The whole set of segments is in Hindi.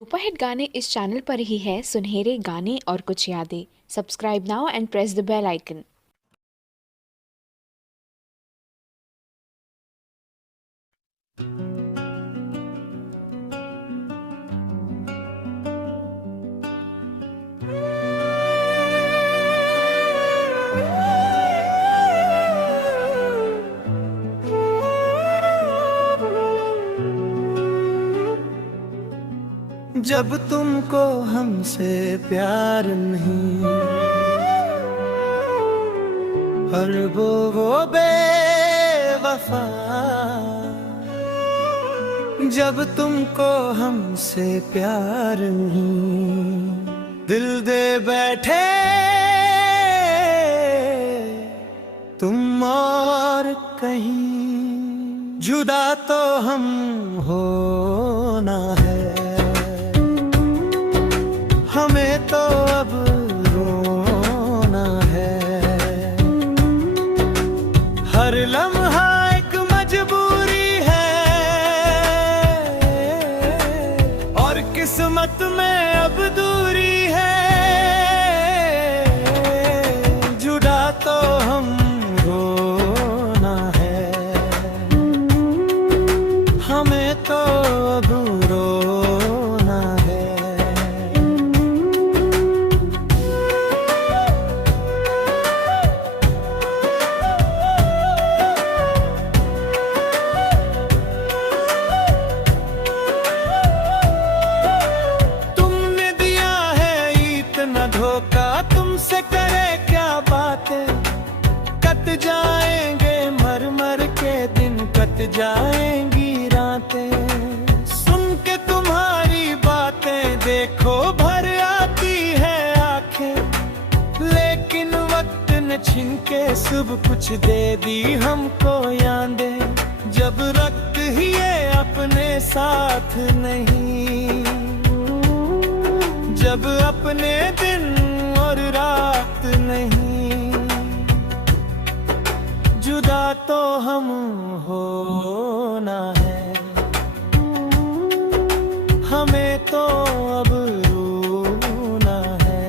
सुपरहिट गाने इस चैनल पर ही है। सुनहरे गाने और कुछ यादें। Subscribe now and press the bell icon. जब तुमको हमसे प्यार नहीं, और वो बेवफा। जब तुमको हमसे प्यार नहीं, दिल दे बैठे तुम और कहीं। जुदा तो हम होना है, हमें तो अब रोना है। हर लम्हा एक मजबूरी है, और किस्मत में अब दूरी है। जुदा तो हम रोना है, हमें तो अब रोना है। धोखा तुमसे करे क्या बातें, कट जाएंगे मर मर के दिन, कट जाएंगी रातें। सुन के तुम्हारी बातें देखो भर आती है आंखें, लेकिन वक्त ने छीन के सब कुछ दे दी हमको यादें। जब रक्त ही ये अपने साथ नहीं, जब अपने दिन और रात नहीं। जुदा तो हम होना है, हमें तो अब रोना है।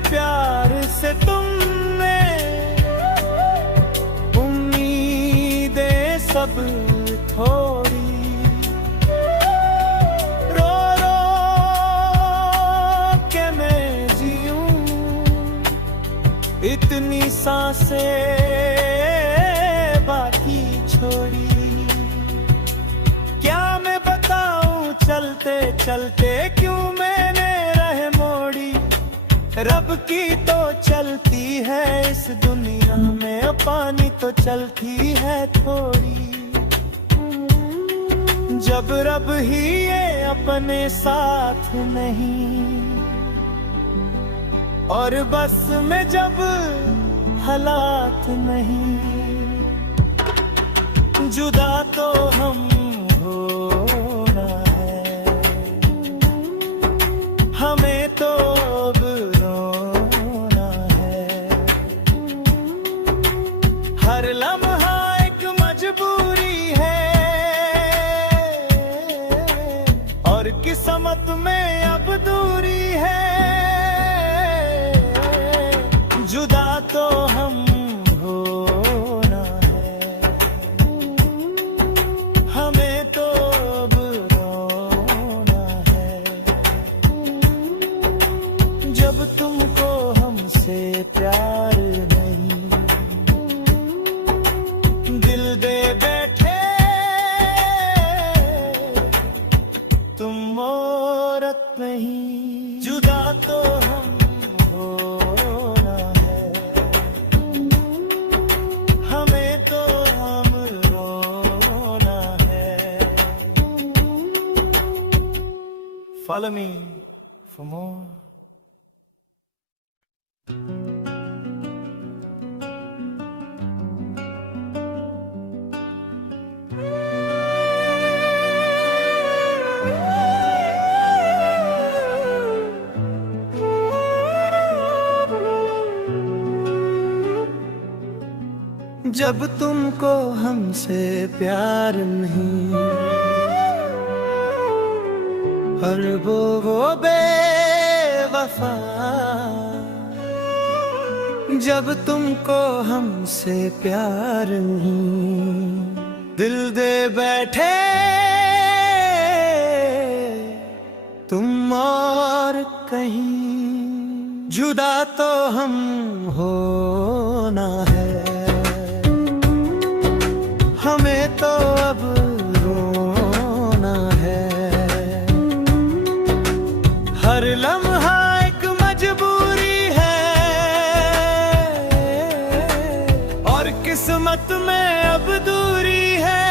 प्यार से तुमने उम्मीदें सब थोड़ी, रो रो के मैं जीऊं, इतनी सांसें बाकी छोड़ी। क्या मैं बताऊं चलते चलते क्यों मैंने रह मोड़ी। रब की तो चलती है इस दुनिया में, पानी तो चलती है थोड़ी। जब रब ही ये अपने साथ नहीं, और बस में जब हालात नहीं। जुदा तो हम होना है, हमें तो अब रोना है। हर लम्हा एक मजबूरी है, और किस्मत में अब दूरी है। जुदा तो हम होना है, हमें तो अब रोना है। जब तुमको हमसे प्यार नहीं, दिल दे बैठे तुम औरत नहीं। जुदा तो हम होना है, हमें तो हम रोना है। Follow me for more. जब तुमको हमसे प्यार नहीं, और वो बेवफा। जब तुमको हमसे प्यार नहीं, दिल दे बैठे तुम और कहीं। जुदा तो हम होना है, हमें तो अब रोना है। हर लम्हा एक मजबूरी है, और किस्मत में अब दूरी है।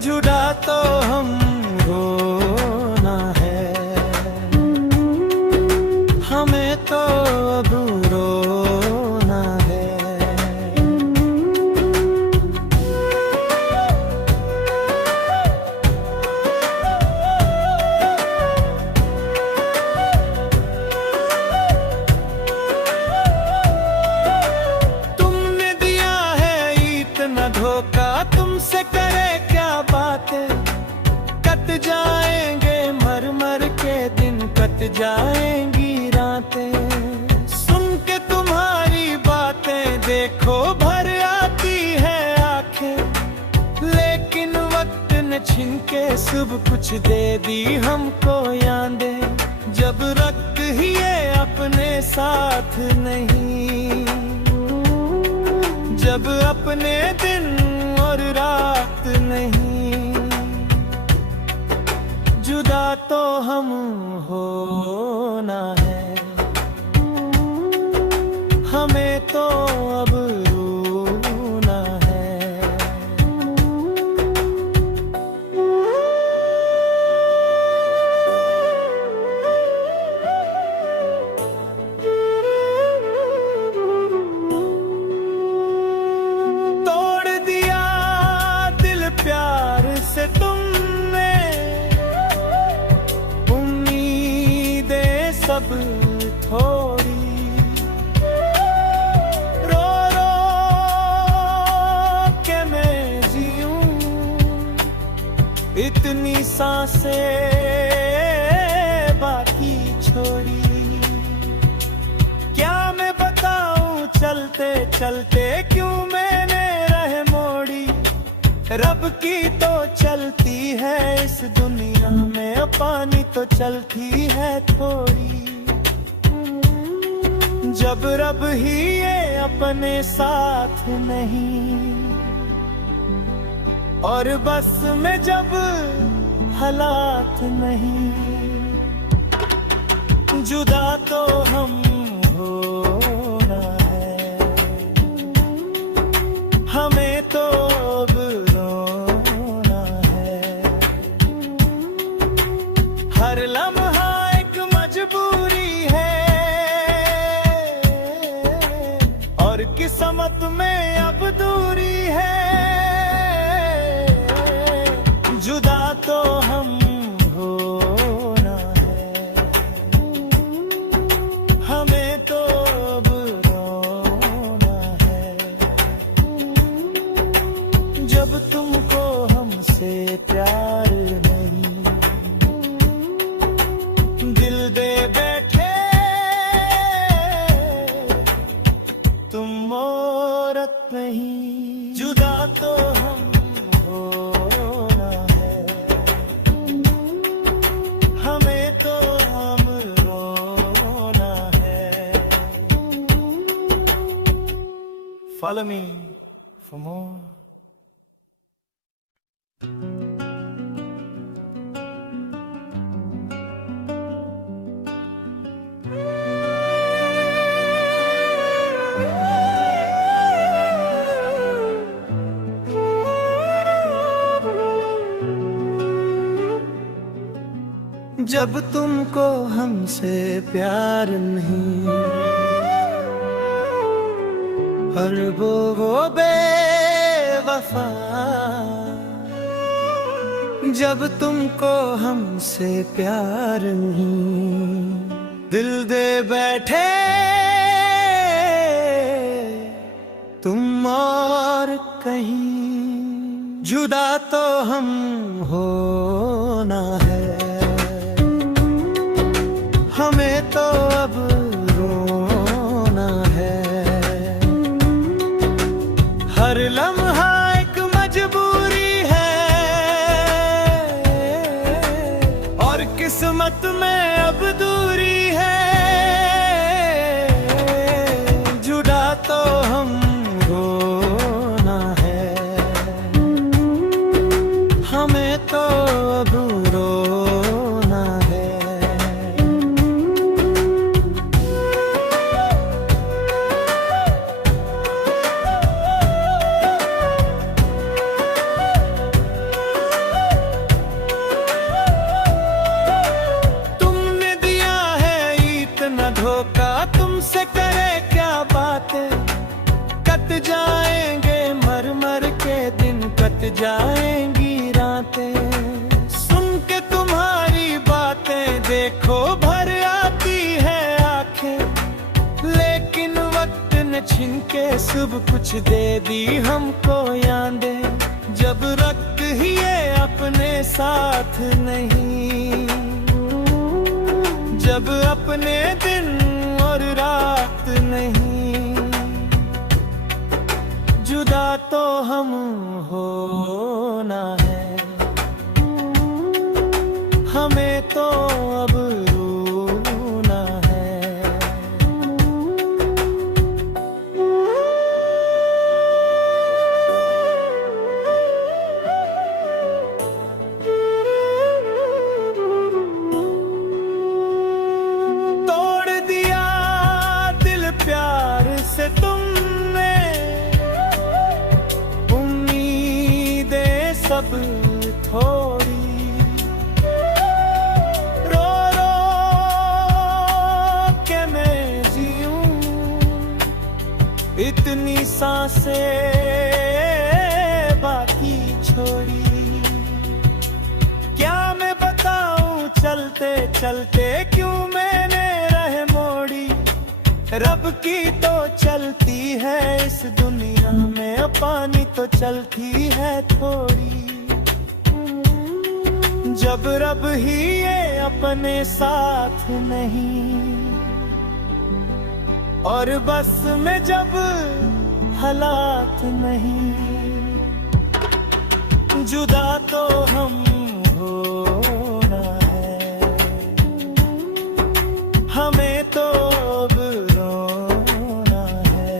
जुदा तो हम होना है, हमें तो अब रोना है। तुमने दिया है इतना धोखा, तुमसे करे क्या बातें। कट जाएंगे मर मर के दिन, कट जाएंगी रातें। सुन के तुम्हारी बातें देखो भर आती है आंखें। लेकिन वक्त न छिन के सब कुछ दे दी हमको यादें। जब रख ही ये अपने साथ नहीं, जब अपने दिन और रात नहीं। जुदा तो हम होना है, हमें तो अब रोना है। तोड़ दिया दिल प्यार से तुमने, उम्मीदें सब थोड़ी। रो रो के मैं जीऊं, इतनी सांसें बाकी छोड़ी। क्या मैं बताऊं चलते चलते क्यों मैंने राह मोड़ी। रब की तो चलती है इस दुनिया में, पानी तो चलती है थोड़ी। जब रब ही ये अपने साथ नहीं, और बस में जब हालात नहीं। जुदा तो हम होना है, हमें तो अब रोना है। हर लम्हा एक मजबूरी है, और किस्मत में अब दूरी है। जुदा तो हम होना है, हमें तो अब रोना है। जब तुमको हमसे प्यार नहीं, दिल दे बैठे तुम औरत नहीं। जुदा तो हम होना है, हमें तो हम रोना है। Follow me for more. जब तुमको हमसे प्यार नहीं, और वो बेवफा। जब तुमको हमसे प्यार नहीं, दिल दे बैठे तुम और कहीं जुदा तो हम होना है, हमें तो अब रोना है। हर लम्हा एक मजबूरी है और किस्मत में अब दूरी है। जुदा तो हम होना है, हमें तो अब रोना है। तुमने दिया है इतना धोखा, तुमसे करे क्या बातें। कट जाएंगे मर मर के दिन, कट जाएंगी रातें। सुन के तुम्हारी बातें देखो भर आती है आंखें, लेकिन वक्त ने छीन के सब कुछ दे दी हमको यादें। जब रख ही ये अपने साथ नहीं, जब अपने दिन और रात नहीं, जुदा तो हम होना है, हमें तो अब रोना है। तोड़ दिया दिल प्यार से तुमने, उम्मीदें सब थोड़ी। रो रो के मैं जीऊं, इतनी सांसें बाकी छोड़ी। क्या मैं बताऊं चलते चलते क्यों मैंने रह मोड़ी। रब की तो चलती है इस दुनिया में, पानी तो चलती है थोड़ी। जब रब ही ये अपने साथ नहीं, और बस में जब हालात नहीं, जुदा तो हम होना है, हमें तो अब रोना है।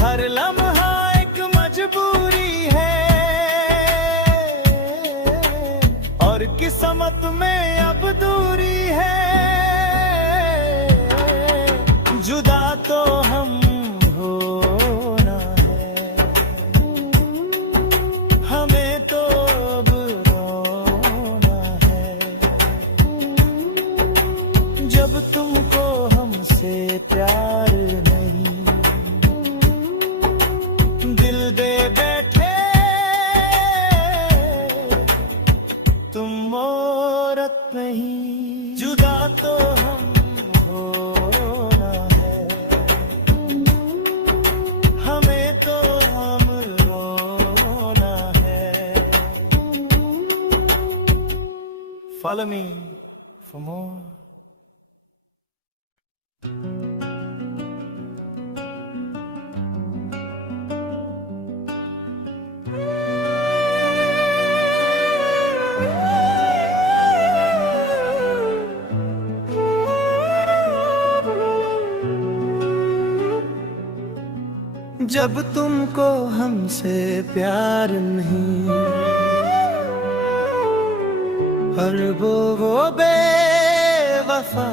हर लम्हा एक मजबूरी है और किस्मत में अब दूरी है। जुदा तो हम होना है, हमें तो अब रोना है। जब तुमको हमसे प्यार नहीं, दिल दे बैठे तुम औरत नहीं। जुदा तो हम होना है, हमें तो हम रोना है। Follow me for more. जब तुमको हमसे प्यार नहीं, और वो बेवफा।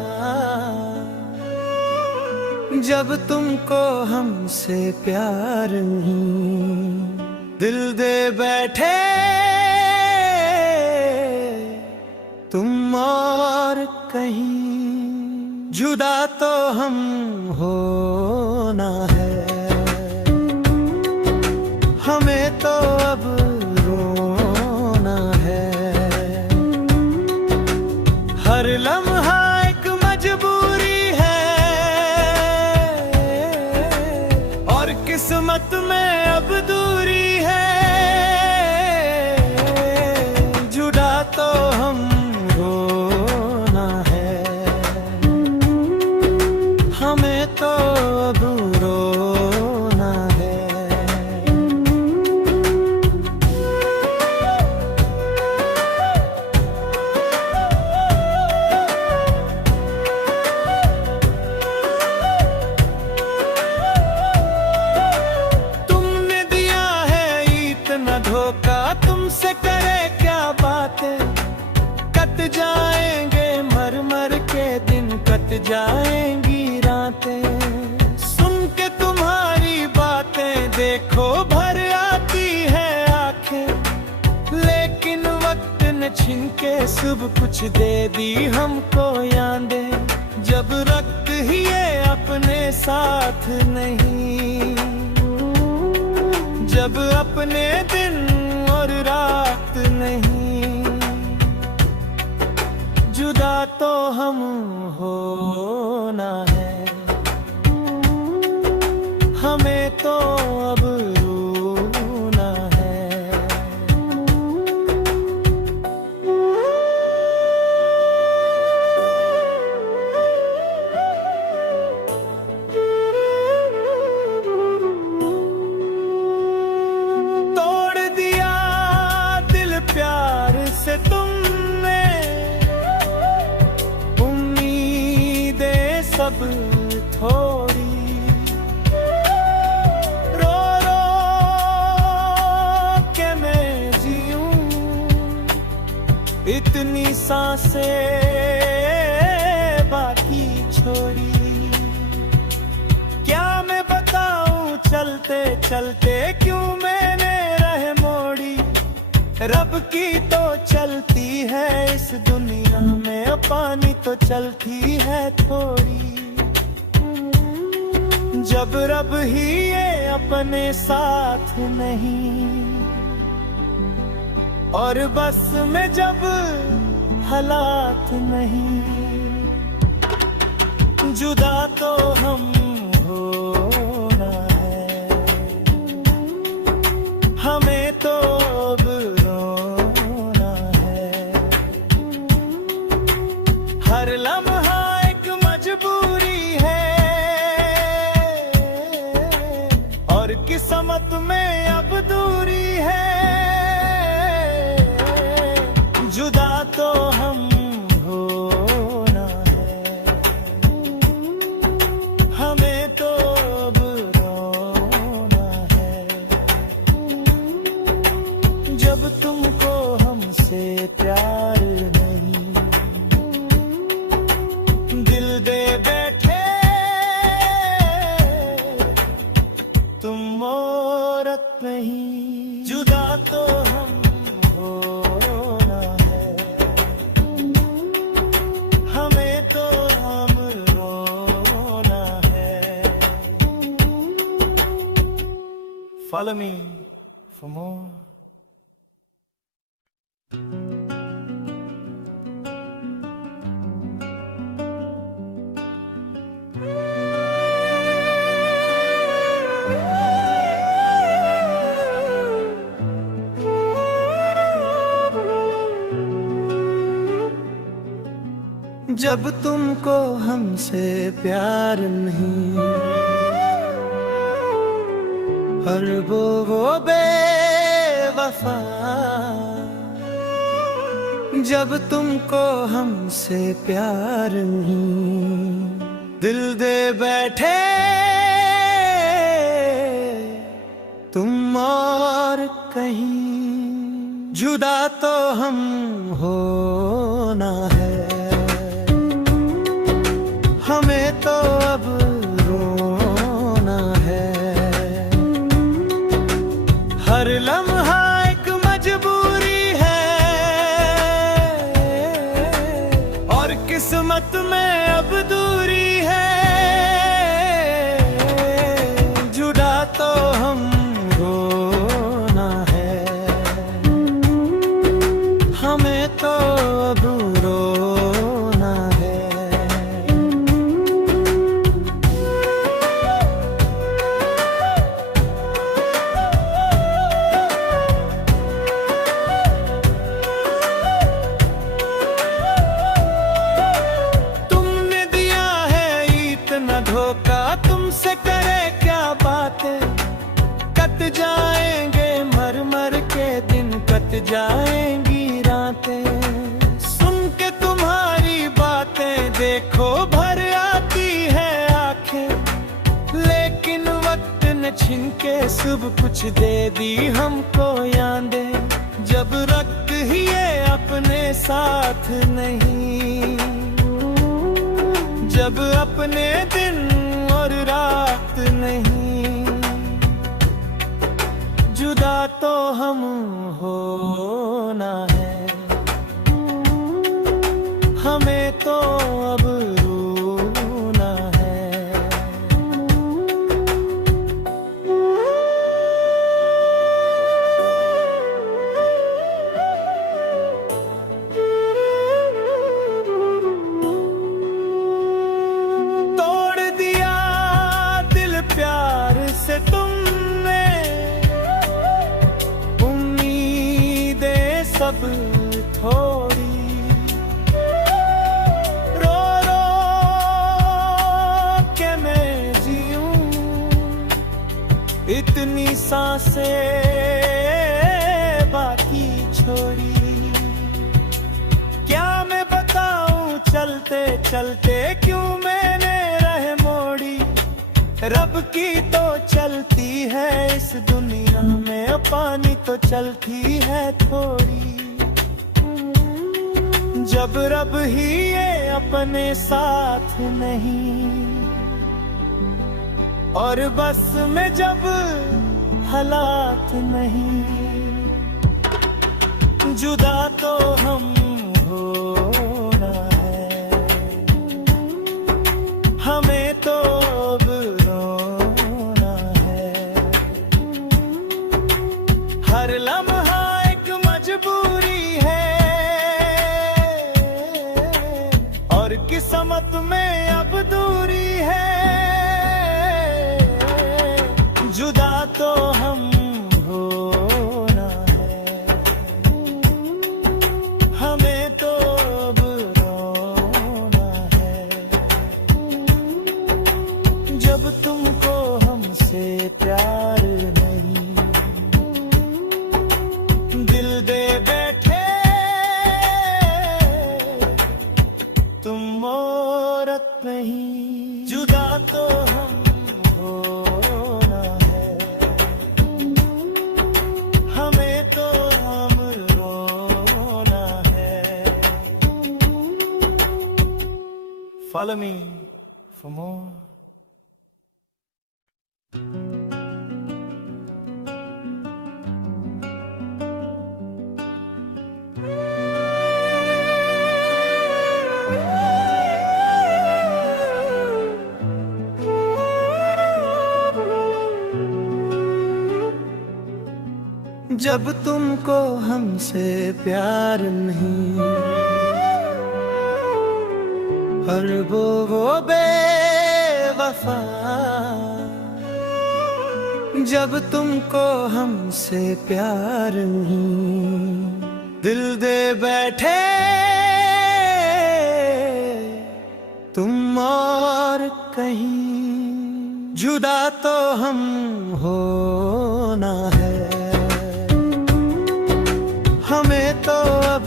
जब तुमको हमसे प्यार नहीं, दिल दे बैठे तुम और कहीं। जुदा तो हम होना है, हमें तो अब रोना है। हर लम्हा एक मजबूरी है किस्मत में अब दूरी है, जुदा तो हम होना है, हमें तो अब रोना है। तुमने दिया है इतना धोखा, तुमसे करे क्या बातें, कट जाएंगे मर मर के दिन, कट जाएंगी रातें। सुन के तुम्हारी बातें देखो भर आती है आंखें, लेकिन वक्त ने छीन के सब कुछ दे दी हमको यादें। जब रक्त ही ये अपने साथ नहीं, जब अपने दिन और रात नहीं, जुदा तो हम होना है, हमें तो अब रोना है। तोड़ दिया दिल प्यार से तुमने, उम्मीदें सब थोड़ी, रो रो के मैं जीऊं, इतनी सांसें बाकी छोड़ी। क्या मैं बताऊं चलते चलते क्यों मैंने रह मोड़ी, रब की तो चलती है इस दुनिया में, पानी तो चलती है थोड़ी। जब रब ही ये अपने साथ नहीं, और बस में जब हालात नहीं, जुदा तो हम होना है, हमें तो अब रोना है। हर लम्हा एक मजबूरी है, और किस्मत में अब दूरी है, जुदा तो हम होना है, हमें तो अब रोना है। जब तुमको हमसे प्यार नहीं, दिल दे बैठे तुम औरत नहीं, जुदा तो हम होना है, हमें तो हम रोना है। Follow me for more. जब तुमको हमसे प्यार नहीं, और वो बेवफा, जब तुमको हमसे प्यार नहीं, दिल दे बैठे तुम और कहीं, जुदा तो हम होना है, हमें तो अब रोना है। हर लम्हा एक मजबूरी है, और किस्मत में अब दूरी है, जुदा तो हम होना है, हमें तो अब रोना है। कट जाएंगी रातें। सुन के तुम्हारी बातें देखो भर आती है आंखें, लेकिन वक्त ने छीन के सब कुछ दे दी हमको यादें। जब रख ही ये अपने साथ नहीं, जब अपने दिन और रात नहीं, जुदा तो हम होना है, हमें तो अब रोना है। तोड़ दिया दिल प्यार से तुमने, उम्मीदें सब थोड़ी, रो रो के मैं जीऊं, इतनी सांसें बाकी छोड़ी। क्या मैं बताऊं चलते चलते क्यों मैंने रह मोड़ी। रब की तो चलती है इस दुनिया में, पानी तो चलती है थोड़ी। जब रब ही ये अपने साथ नहीं, और बस में जब हालात नहीं, जुदा तो हम होना है, हमें तो अब रोना है। हर लम्हा एक मजबूरी है, और किस्मत में अब दूरी है। जुदा तो हम होना है, हमें तो अब रोना है। जब तुमको हमसे प्यार नहीं, दिल दे बैठे तुम औरत नहीं। जुदा तो हम होना है, हमें तो हम रोना है। Follow me for more. जब तुमको हमसे प्यार नहीं, और वो बेवफा। जब तुमको हमसे प्यार नहीं, दिल दे बैठे तुम और कहीं। जुदा तो हम होना है, हमें तो अब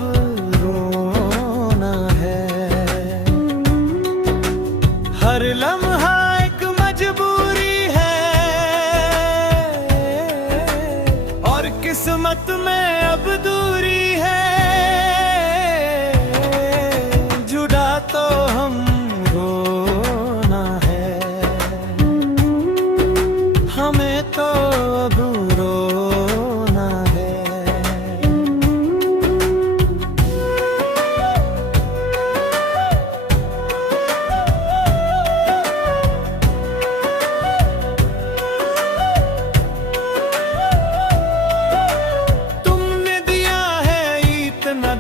रोना है। हर लम्हा एक मजबूरी है, और किस्मत में अब दूरी है। जुदा तो हम होना है, हमें तो अब रोना है।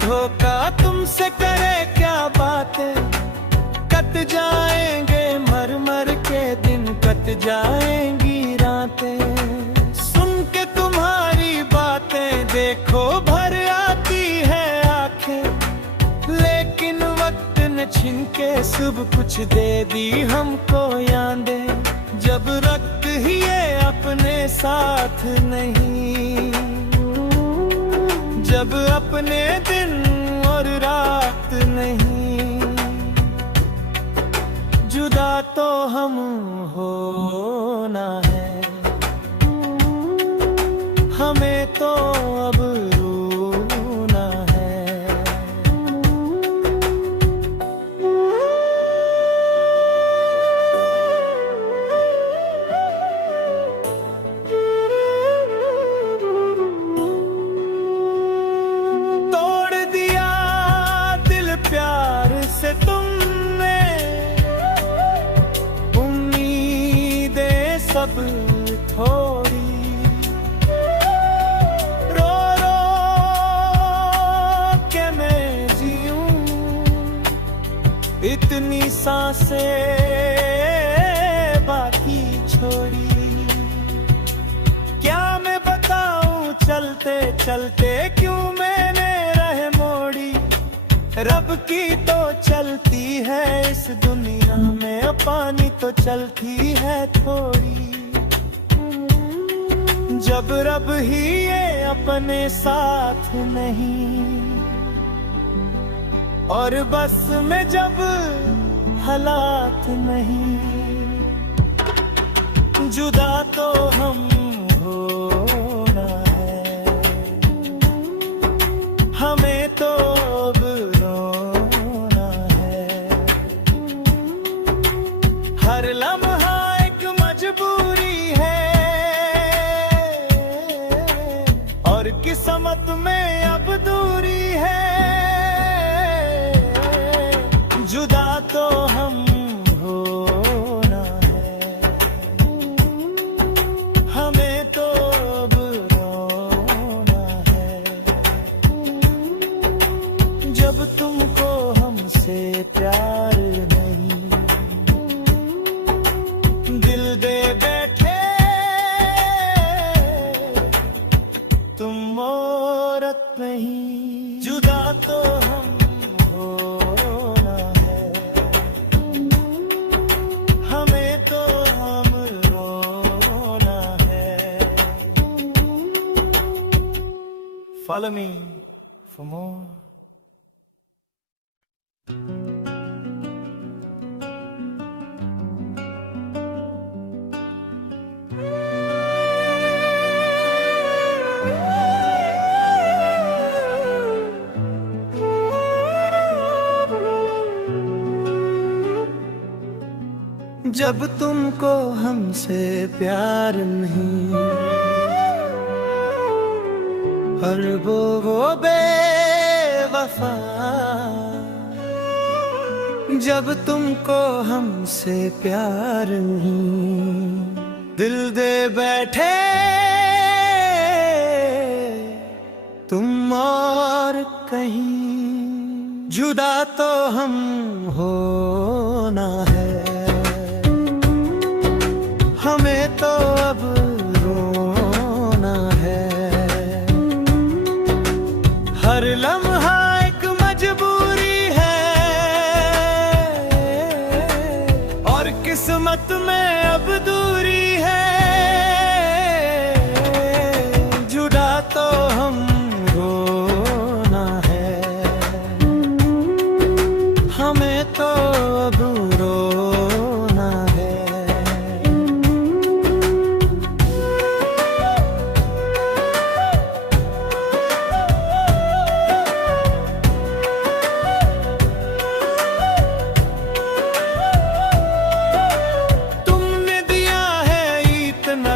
धोखा तुमसे करे क्या बातें, कट जाएंगे मर मर के दिन, कट जाएंगी रातें। सुन के तुम्हारी बातें देखो भर आती है आंखें, लेकिन वक्त ने छीन के सब कुछ दे दी हमको यादें। जब रख ही ये अपने साथ नहीं, जब अपने दिन और रात नहीं, जुदा तो हम होना है, हमें तो अब रोना है। तोड़ दिया दिल प्यार से तुमने, उम्मीदें सब थोड़ी, रो रो के मैं जीऊं, इतनी सांसें बाकी छोड़ी। क्या मैं बताऊं चलते चलते क्यों मैंने रह मोड़ी, रब की तो चलती है इस दुनिया में, पानी तो चलती है थोड़ी। जब रब ही ये अपने साथ नहीं, और बस में जब हालात नहीं, जुदा तो हम होना है, हमें तो अब रोना है। हर लम्हा एक मजबूरी है, और किस्मत में अब दूरी है, जुदा तो हम होना है, हमें तो अब रोना है। जब तुमको हमसे प्यार नहीं, दिल दे बैठे तुम औरत नहीं, जुदा तो हम होना है, हमें तो हम रोना है। Follow me for more. जब तुमको हमसे प्यार नहीं, और वो बेवफा, जब तुमको हमसे प्यार नहीं, दिल दे बैठे तुम और कहीं, जुदा तो हम होना है, हमें तो अब रोना है। हर लम्हा एक मजबूरी है, और किस्मत में अब दूरी है, जुदा तो हम रोना है, हमें तो अब रोना है।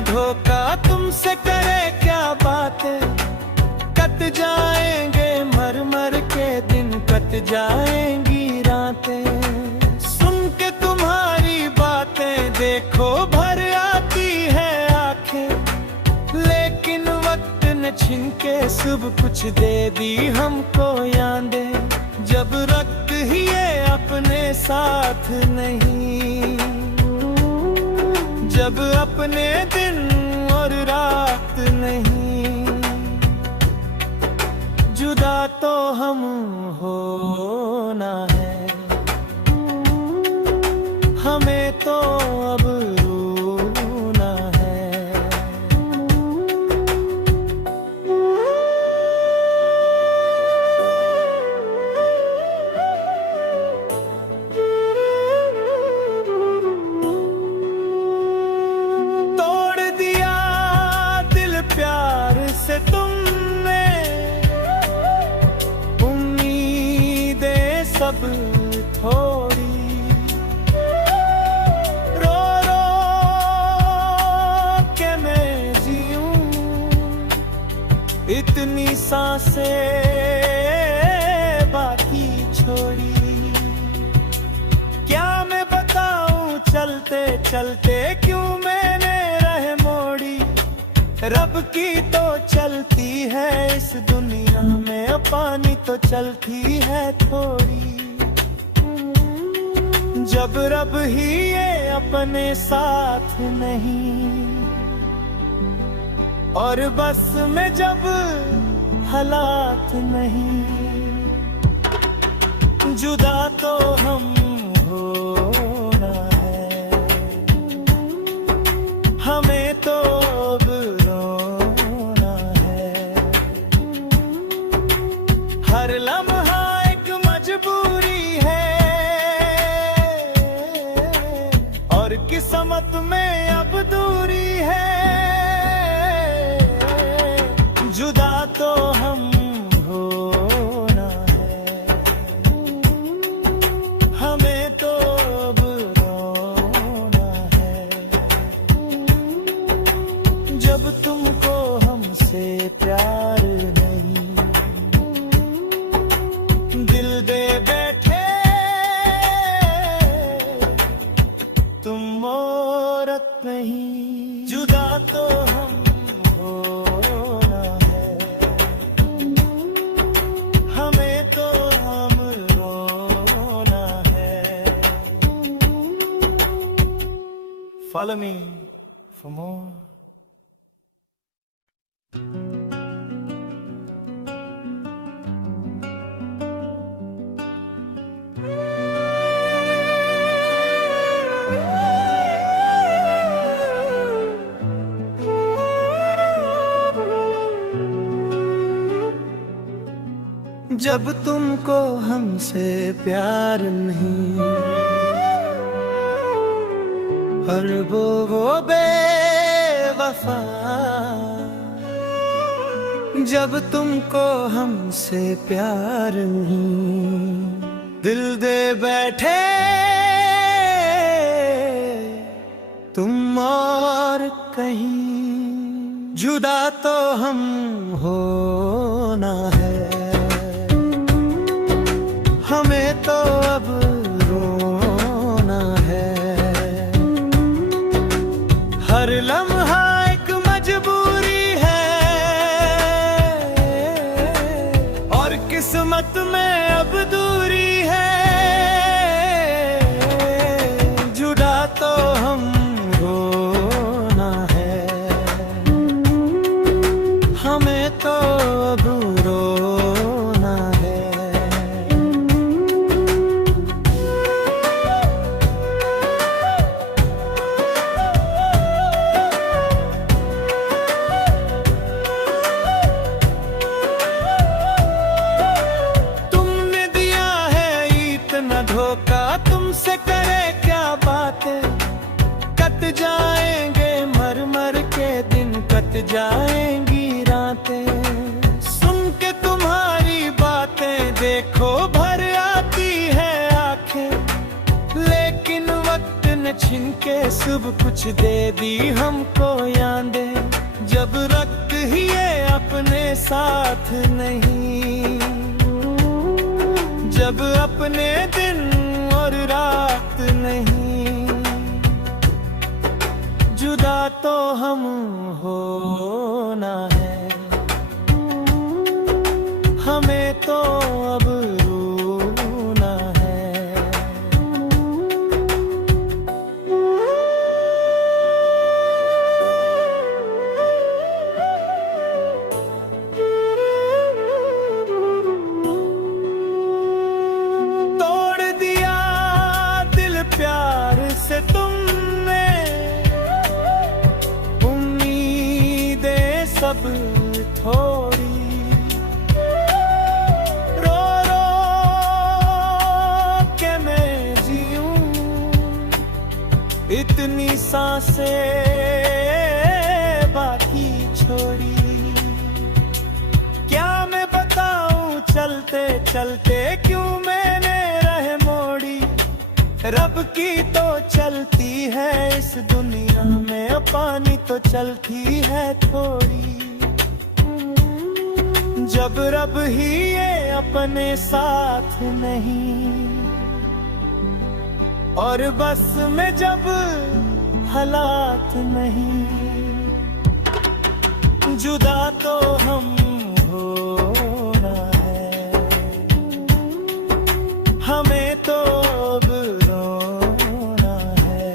धोखा तुमसे करे क्या बातें, कट जाएंगे मर मर के दिन, कट जाएंगी रातें, सुन के तुम्हारी बातें देखो भर आती है आंखें, लेकिन वक्त न छिन के सब कुछ दे दी हमको यादें, जब रख ही ये अपने साथ नहीं, जब अपने दिन और रात नहीं, जुदा तो हम होना है, हमें तो अब रोना है। सब थोड़ी, रो रो के मैं जीऊं, इतनी सांसें बाकी छोड़ी। क्या मैं बताऊं चलते चलते क्यों मैंने रह मोड़ी, रब की तो चलती है इस दुनिया में, पानी तो चलती है थोड़ी। जब रब ही ये अपने साथ नहीं, और बस में जब हालात नहीं, जुदा तो हम होना है, हमें तो अब रोना है। हर लम्हा एक मजबूरी है, और किस्मत में अब दूरी है। जुदा तो हम होना है, हमें तो अब रोना है। जब तुमको हमसे प्यार नहीं, दिल दे बैठे तुम औरत नहीं। जुदा तो हम होना है, हमें तो हम रोना है। Follow me for more. जब तुमको हमसे प्यार नहीं, और वो बेवफा, जब तुमको हमसे प्यार नहीं, दिल दे बैठे तुम और कहीं। जुदा तो हम होना है, हमें तो अब रोना है। हर लम्हा एक मजबूरी है, और किस्मत में अब दूरी है। जुदा तो हम होना है, हमें तो अब रोना है। धोखा तुमसे करे क्या बातें, कट जाएंगे मर मर के दिन, कट जाएंगी रातें। सुन के तुम्हारी बातें देखो भर आती है आंखें, लेकिन वक्त न छिन के सब कुछ दे दी हमको यादें। जब रख ही ये अपने साथ नहीं, जब अपने दिन और रात नहीं, जुदा तो हम होना है, हमें तो अब रोना है। प्यार से तुमने उम्मीदें सब थोड़ी, रो रो के मैं जीऊं, इतनी सांसें बाकी छोड़ी। क्या मैं बताऊं चलते चलते क्यों मैंने रब की तो चलती है इस दुनिया में, पानी तो चलती है थोड़ी। जब रब ही ये अपने साथ नहीं, और बस में जब हालात नहीं, जुदा तो हम होना है, हमें तो अब रोना है।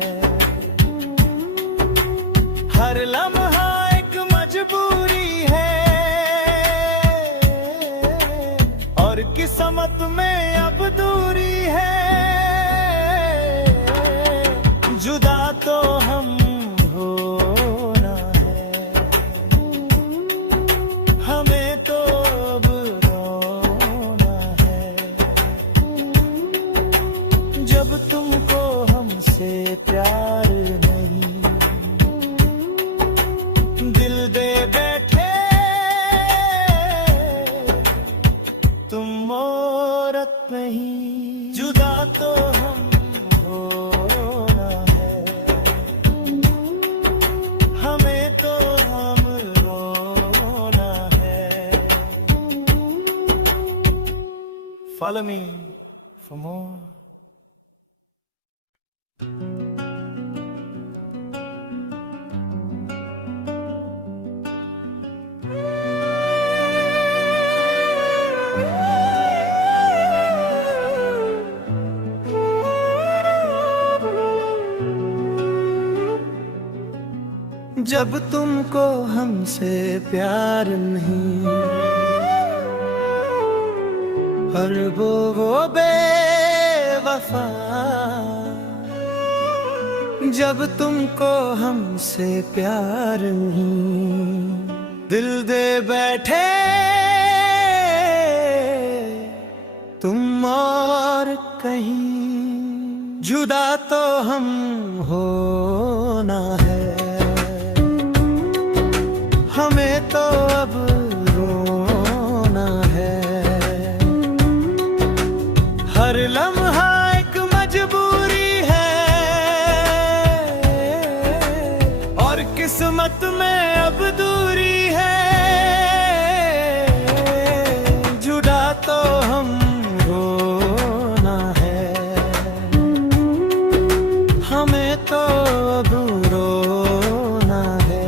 हर लम्हा एक मजबूरी है, और किस्मत में अब दूरी है। जुदा तो हम होना है, हमें तो अब रोना है। जब तुमको हमसे प्यार नहीं, दिल दे बैठे तुम औरत नहीं। जुदा तो हम होना है, हमें तो हम रोना है। Follow me for more. जब तुमको हमसे प्यार नहीं, और वो बेवफा। जब तुमको हमसे प्यार नहीं, दिल दे बैठे तुम और कहीं। जुदा तो हम होना है, हमें तो अब रोना है। हर लम्हा एक मजबूरी है, और किस्मत में अब दूरी है। जुदा तो हम होना है, हमें तो अब रोना है।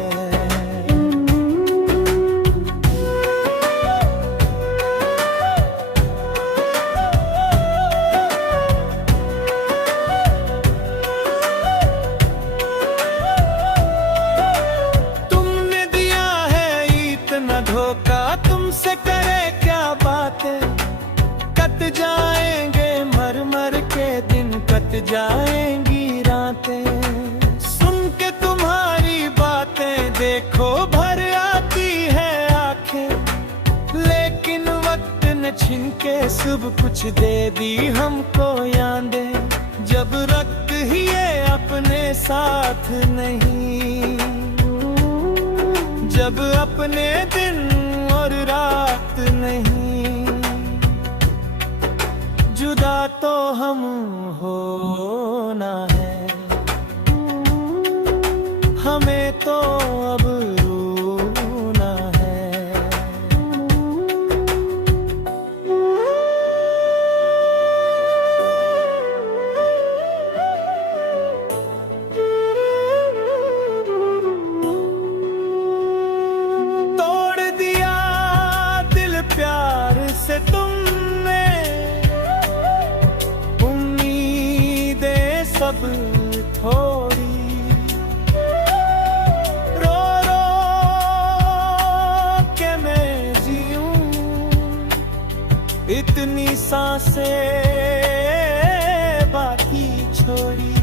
धोखा तुमसे करे क्या बातें, कट जाएंगे मर मर के दिन, कट जाएंगी रातें। सुन के तुम्हारी बातें देखो भर आती है आंखें, लेकिन वक्त न छिन के सब कुछ दे दी हमको यादें। जब रख ही ये अपने साथ नहीं, जब अपने दिन और रात नहीं। जुदा तो हम होना है, हमें तो अब रोना है। प्यार से तुमने उम्मीदें सब थोड़ी, रो रो के मैं जीऊं, इतनी सांसें बाकी छोड़ी।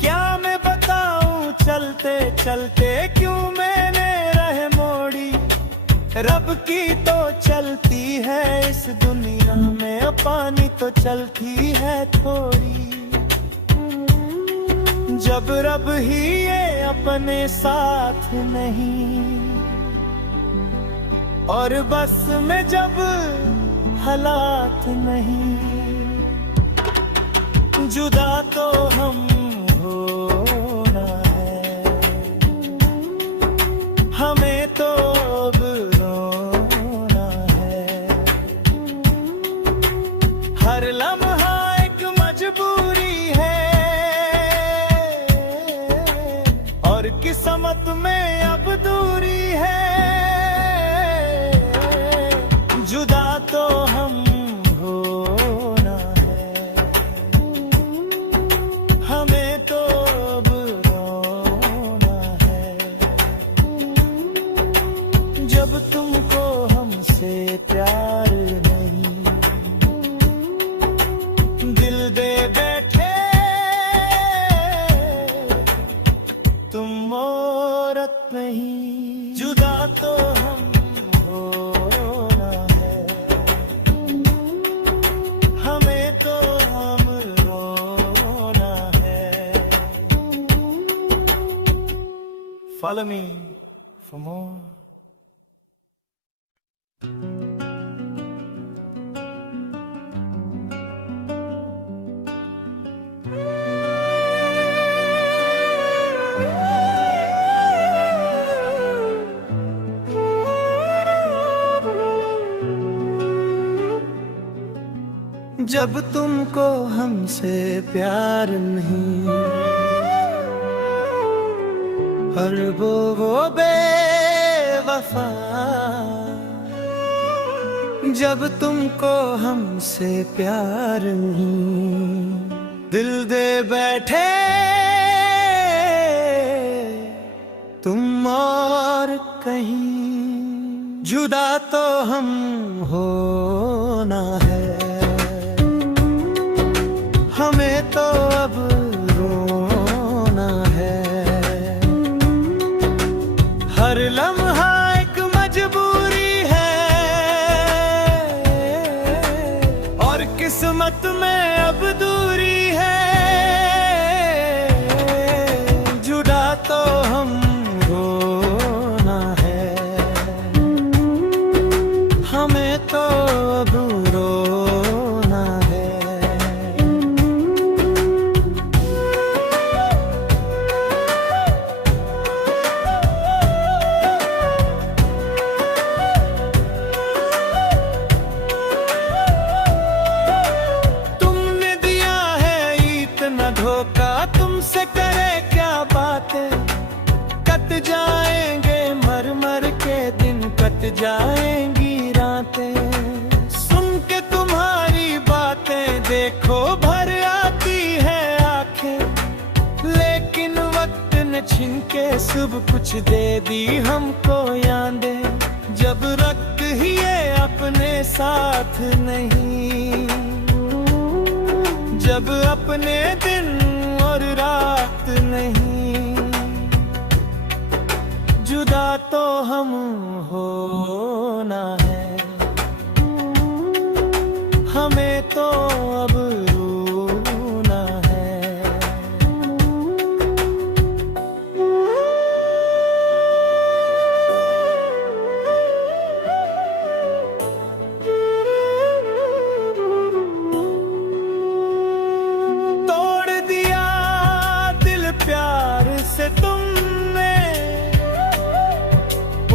क्या मैं बताऊं चलते चलते क्यों मैंने रह मोड़ी। रब की तो चलती है इस दुनिया में, पानी तो चलती है थोड़ी। जब रब ही ये अपने साथ नहीं, और बस में जब हालात नहीं, जुदा तो हम होना है, हमें तो अब रोना है। हर लम्हा एक मजबूरी है, और किस्मत में अब दूरी है। जुदा तो हम होना है, हमें तो अब रोना है। जब तुमको हमसे प्यार नहीं, दिल दे बैठे तुम औरत नहीं। जुदा तो हम होना है, हमें तो हम रोना है। Follow me for more. जब तुमको हमसे प्यार नहीं, और वो बेवफा। जब तुमको हमसे प्यार नहीं, दिल दे बैठे तुम और कहीं। जुदा तो हम होना है, हमें तो अब रोना है। हर लम्हा एक मजबूरी है, और किस्मत में अब दूरी है। जुदा तो हम होना है, हमें तो अब रोना है। धोखा तुमसे करे क्या बातें, कट जाएंगे मर मर के दिन, कट जाएंगी रातें। सुन के तुम्हारी बातें देखो भर आती है आंखें, लेकिन वक्त ने छीन के सब कुछ दे दी हमको यादें। जब रख ही ये अपने साथ नहीं, जब अपने दिन और रात नहीं। जुदा तो हम होना है, हमें तो अब रोना है। प्यार से तुमने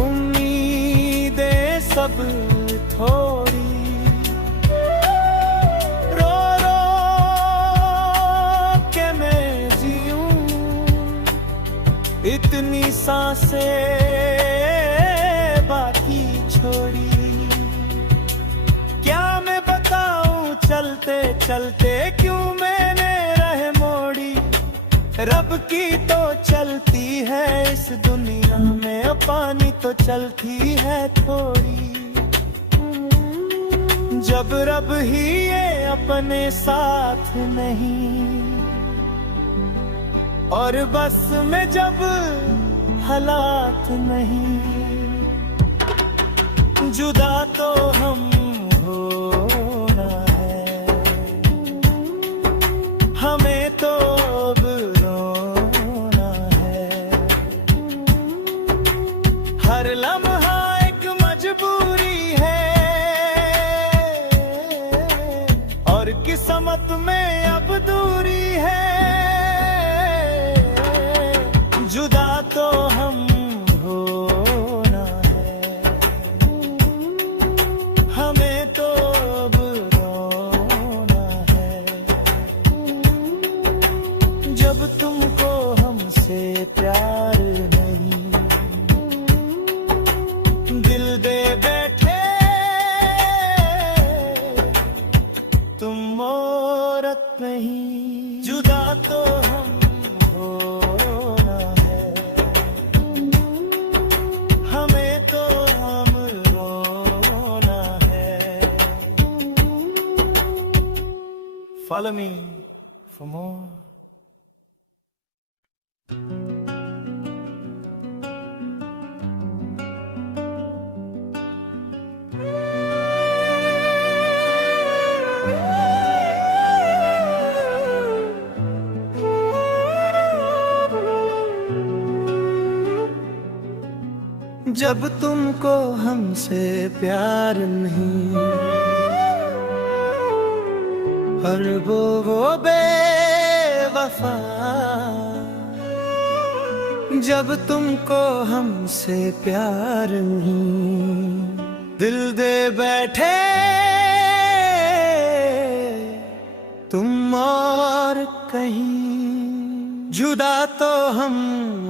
उम्मीदें सब थोड़ी, रो रो के मैं जीऊं, इतनी सांसें बाकी छोड़ी। क्या मैं बताऊं चलते चलते क्यों मैंने रह मोड़ी। रब की तो चलती है इस दुनिया में, पानी तो चलती है थोड़ी। जब रब ही ये अपने साथ नहीं, और बस में जब हालात नहीं। जुदा तो हम होना है, हमें तो अब रोना है। हर लम्हा एक मजबूरी है, और किस्मत में अब दूरी Follow me for more. जब तुमको हमसे प्यार नहीं और वो बेवफा, जब तुमको हमसे प्यार नहीं दिल दे बैठे तुम और कहीं, जुदा तो हम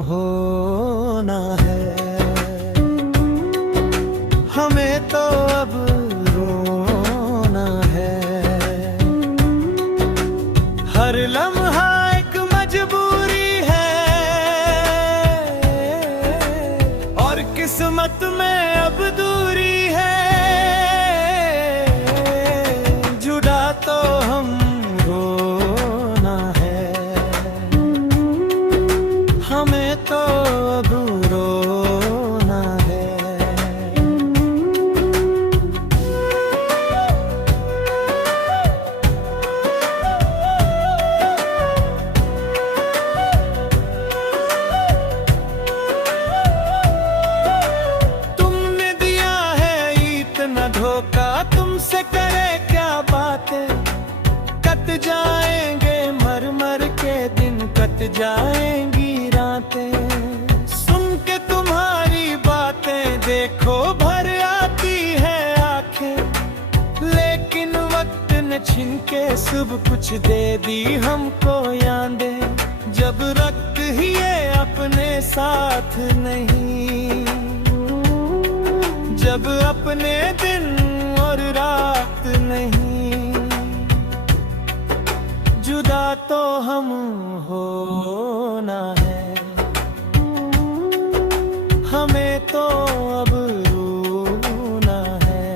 होना है, हमें तो अब रोना है, हर लम्हा एक मजबूरी है और किस्मत में अब दूरी है, जुदा तो हम रोना है, हमें तो अब रोना है। तुमसे करे क्या बातें, कट जाएंगे मर मर के दिन, कट जाएंगी रातें, सुन के तुम्हारी बातें देखो भर आती है आंखें, लेकिन वक्त ने छीन के सब कुछ दे दी हमको यादें, जब रख ही ये अपने साथ नहीं, जब अपने दिन और रात नहीं, जुदा तो हम होना है, हमें तो अब रोना है।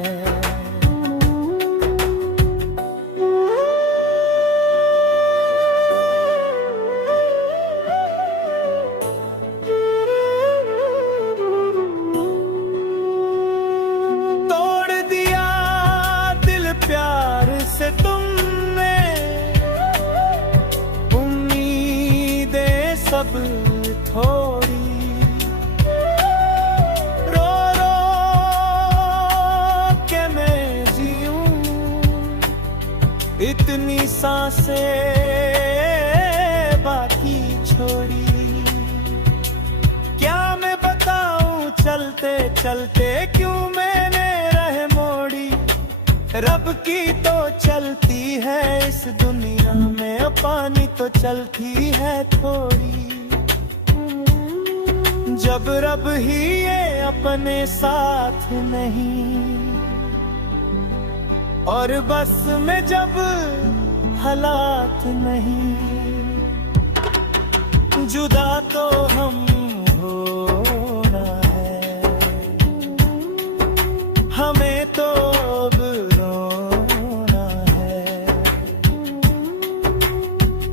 प्यार से तुमने उम्मीदें सब थोड़ी, रो रो के मैं जीऊं, इतनी सांसें बाकी छोड़ी, क्या मैं बताऊं चलते चलते क्यों मैंने रह मोड़ी, रब की तो चलती है इस दुनिया में, पानी तो चलती है थोड़ी, जब रब ही ये अपने साथ नहीं, और बस में जब हालात नहीं, जुदा तो हम होना है, हमें तो अब रोना है,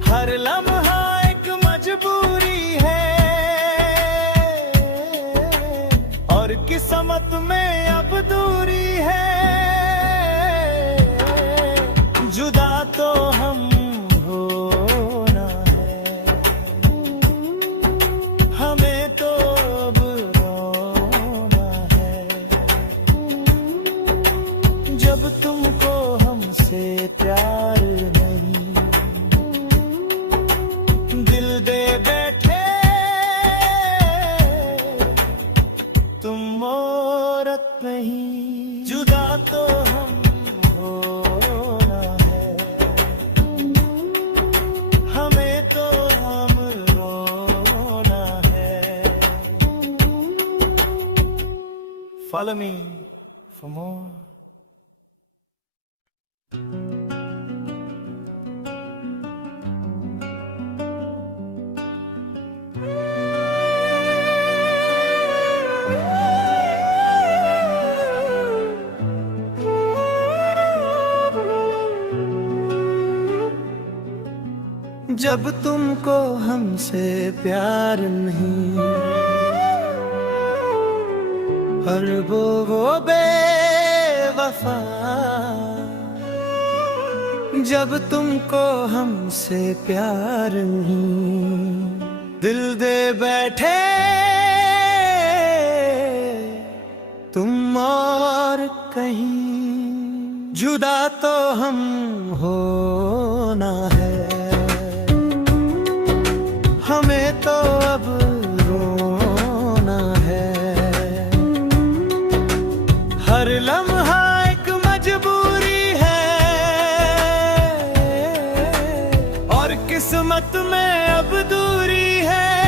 हर लम्हा एक मजबूरी है और किस्मत में अब दूरी है, जुदा तो हम होना है, हमें तो अब रोना है, जब तुमको हमसे प्यार नहीं दिल दे बैठे तुम औरत नहीं, जुदा तो हम होना है, हमें तो हम रोना है। Follow me for more. जब तुमको हमसे प्यार नहीं, और वो बेवफा, जब तुमको हमसे प्यार नहीं, दिल दे बैठे तुम और कहीं, जुदा तो हम होना है, हमें तो अब रोना है। हर लम्हा एक मजबूरी है, और किस्मत में अब दूरी है।